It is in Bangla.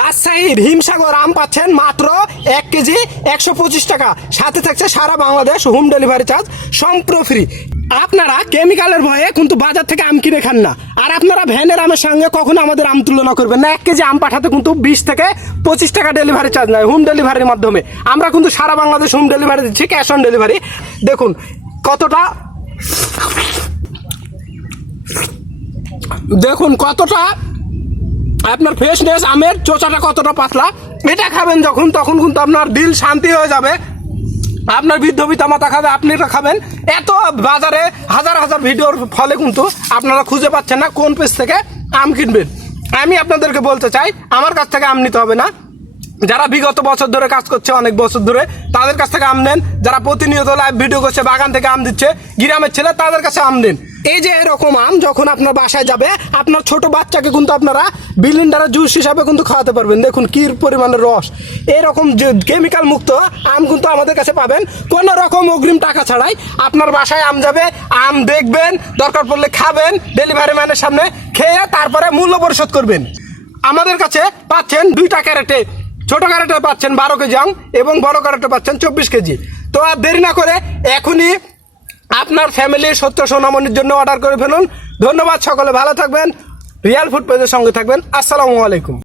রাজশাহীর হিমসাগর আম পাচ্ছেন মাত্র 1 কেজি 125 টাকা। সাথে থাকছে সারা বাংলাদেশ হোম ডেলিভারি চার্জ সম্পূর্ণ ফ্রি। আপনারা কেমিক্যালের ভয়ে কিন্তু বাজার থেকে আম কিনে খান না, আর আপনারা ভ্যানের আমের সঙ্গে কখনো আমাদের আম তুলনা করবেন না। 1 কেজি আম পাঠাতে কিন্তু 20 থেকে 25 টাকা ডেলিভারি চার্জ নেয় হোম ডেলিভারির মাধ্যমে। আমরা কিন্তু সারা বাংলাদেশ হোম ডেলিভারি দিচ্ছি, ক্যাশ অন ডেলিভারি। দেখুন কতটা আপনার ফ্রেশনেস, আমের চোচাটা কতটা পাতলা। এটা খাবেন যখন, তখন কিন্তু আপনার দিল শান্তি হয়ে যাবে। আপনার বৃদ্ধ পিতামাতা খাবে, আপনারা খাবেন। এত বাজারে হাজার হাজার ভিডিওর ফলে কিন্তু আপনারা খুঁজে পাচ্ছেন না কোন পেজ থেকে আম কিনবেন। আমি আপনাদেরকে বলতে চাই, আমার কাছ থেকে আম নিতে হবে না। যারা বিগত বছর ধরে কাজ করছে, অনেক বছর ধরে, তাদের কাছ থেকে আম নেন। যারা প্রতিনিয়ত লাইভ ভিডিও করছে, বাগান থেকে আম দিচ্ছে, গ্রামের ছেলে, তাদের কাছে আম নেন। এই যে এরকম আম যখন আপনার বাসায় যাবে, আপনার ছোট বাচ্চাকে কিন্তু আপনারা বিলিন্ডারের জুস হিসাবে কিন্তু খাওয়াতে পারবেন। দেখুন কি পরিমাণের রস। এরকম যে কেমিক্যাল মুক্ত আম কিন্তু আমাদের কাছে পাবেন কোনো রকম অগ্রিম টাকা ছাড়াই। আপনার বাসায় আম যাবে, আম দেখবেন, দরকার পড়লে খাবেন, ডেলিভারি ম্যানের সামনে খেয়ে তারপরে মূল্য পরিশোধ করবেন। আমাদের কাছে পাচ্ছেন 2টা ক্যারেটে, ছোট ক্যারেটে পাচ্ছেন 12 কেজি আম এবং বড় ক্যারেটে পাচ্ছেন 24 কেজি। তো আর দেরি না করে এখনই আপনার ফ্যামিলির সত্য সোনামণির জন্য অর্ডার করে ফেলুন। ধন্যবাদ, সকলে ভালো থাকবেন, রিয়াল ফুড পেজের সঙ্গে থাকবেন। আসসালামু আলাইকুম।